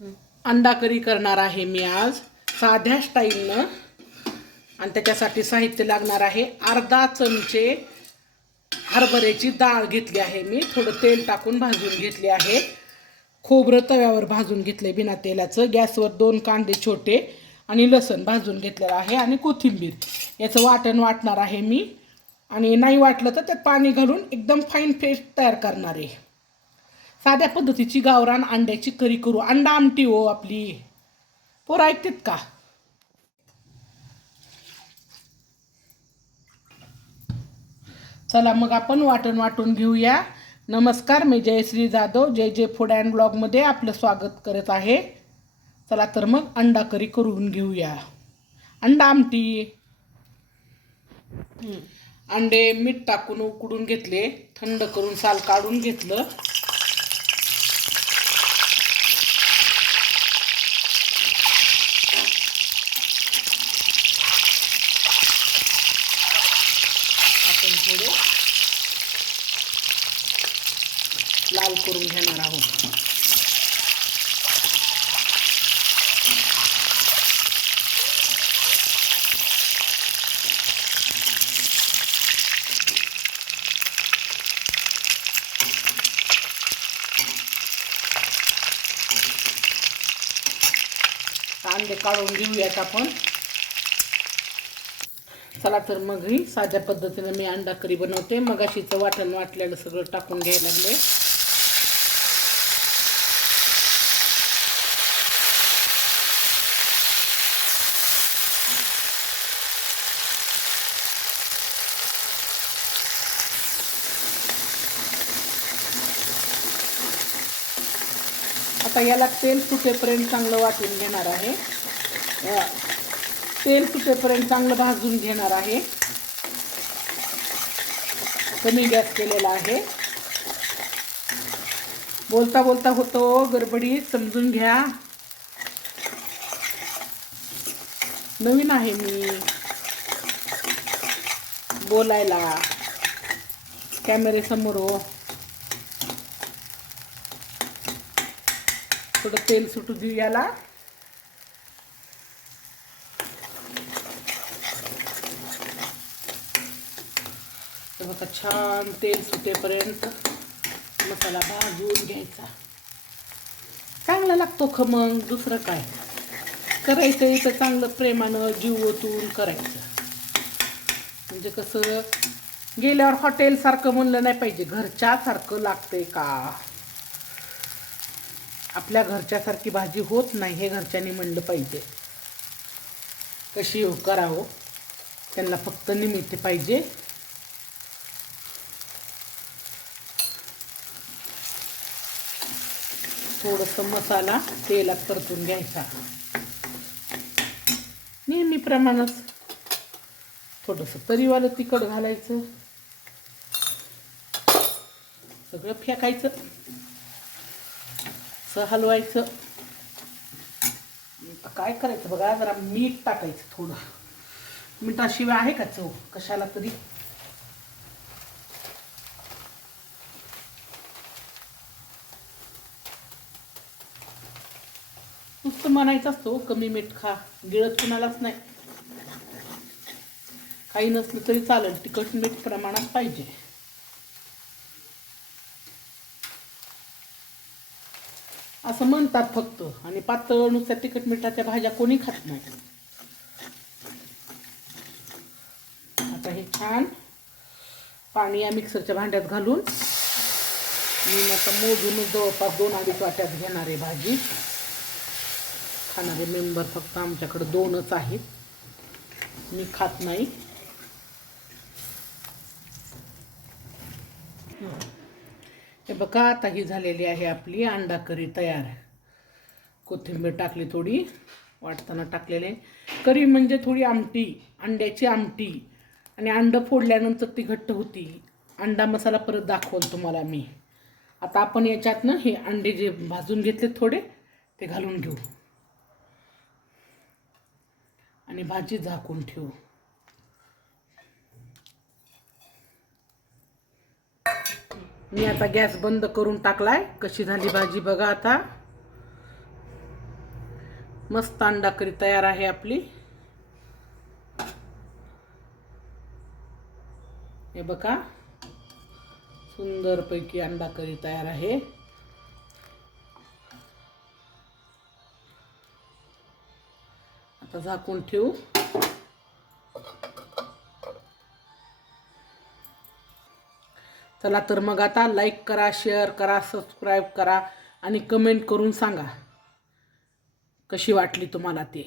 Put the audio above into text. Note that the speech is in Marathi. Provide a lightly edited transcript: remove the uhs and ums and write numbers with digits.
अंडा करी करणार आहे मी आज साध्या स्टाईलनं. आणि त्याच्यासाठी साहित्य लागणार आहे अर्धा चमचे हरभऱ्याची डाळ घेतली आहे मी. थोडं तेल टाकून भाजून घेतले आहे. खोबरं तव्यावर भाजून घेतले बिना तेलाचं. गॅसवर 2 कांदे छोटे आणि लसूण भाजून घेतलेलं आहे आणि कोथिंबीर. याचं वाटण वाटणार आहे मी. आणि नाही वाटलं तर त्यात पाणी घालून एकदम फाईन पेस्ट तयार करणार आहे. साध्या पद्धतीची गावरान अंड्याची करी करू. अंडा आमटी हो आपली. पोरं ऐकतात का? चला मग आपण वाटण वाटून घेऊया. नमस्कार, मी जयश्री जाधव जय जय फूड अँड ब्लॉगमध्ये आपलं स्वागत करत आहे. चला तर मग अंडा करी करून घेऊया. अंडा आमटी. अंडे मीठ टाकून उकडून घेतले. थंड करून साल काढून घेतलं. आपण थोडे लाल करून घेणार आहोत. अंडे काढून घेऊयात आपण. चला तर मग ही साध्या पद्धतीने मी अंडा करी बनवते. मगाशीचं वाटण वाटलेलं सगळं टाकून घ्यायला लागले. आता याला तेल सुटेपर्यंत चांगलं वाटून घेणार आहे. तेल सुटेपर्यंत चांगलं भाजून घेणार आहे. कमी गॅस केलेला आहे. बोलता बोलता होतो गडबडीत, समजून घ्या. नवीन आहे मी बोलायला कॅमेरेसमोर. थोडं तेल सुटू देऊ याला. बघा छान तेल सुटेपर्यंत मसाला भाजून घ्यायचा. चांगला लागतो खमंग. दुसरं काय करायचं इथं, चांगलं प्रेमानं जीव ओतून करायचं. म्हणजे कसं गेल्यावर हॉटेलसारखं म्हणलं नाही पाहिजे. घरच्यासारखं लागतंय का? आपल्या घरच्यासारखी भाजी होत नाही हे घरच्यांनी म्हणलं पाहिजे. कशी करावं त्यांना फक्त निमित्त पाहिजे. थोडंसं मसाला तेलात परतून घ्यायचा. नेहमीप्रमाणेच थोडंसं तरीवालं तिखट घालायचं. सगळं फेकायचं, हलवायचं. काय करायचं बघा, जरा मीठ टाकायचं. थोडं मिठाशिवाय आहे का चव कशाला तरी. नुसतं म्हणायचं असतो कमी मीठ खा, गिळत कुणालाच नाही. काही नसलं तरी चालेल, तिखट मीठ प्रमाणात पाहिजे. असं म्हणतात फक्त. आणि पातळ नुसत्या तिखट मिठाच्या भाज्या कोणी खात नाही. आता हे छान पाणी या मिक्सरच्या भांड्यात घालून मी आता मोजून जवळपास 2-2.5 वाट्यात घेणार आहे भाजी. खाणारे मेंबर फक्त आमच्याकडे 2च आहेत. मी खात नाही. हे बघा आता ही झालेली आहे आपली अंडा करी तयार. कोथिंबीर टाकली थोडी, वाटताना टाकलेले. करी म्हणजे थोडी आमटी, अंड्याची आमटी. आणि अंडं फोडल्यानंतर ती घट्ट होती. अंडा मसाला परत दाखवल तुम्हाला मी. आता आपण याच्यात ना हे अंडे जे भाजून घेतले थोडे ते घालून घेऊ आणि भाजी झाकून ठेवू. मी आता गॅस बंद करून टाकलाय. कशी झाली भाजी बघा आता. मस्त अंडा करी तयार आहे आपली. हे बघा, सुंदरपैकी अंडा करी तयार आहे. आता झाकून ठेवू. चला तर मग आता लाईक करा, शेअर करा, सबस्क्राईब करा आणि कमेंट करून सांगा कशी वाटली तुम्हाला ते.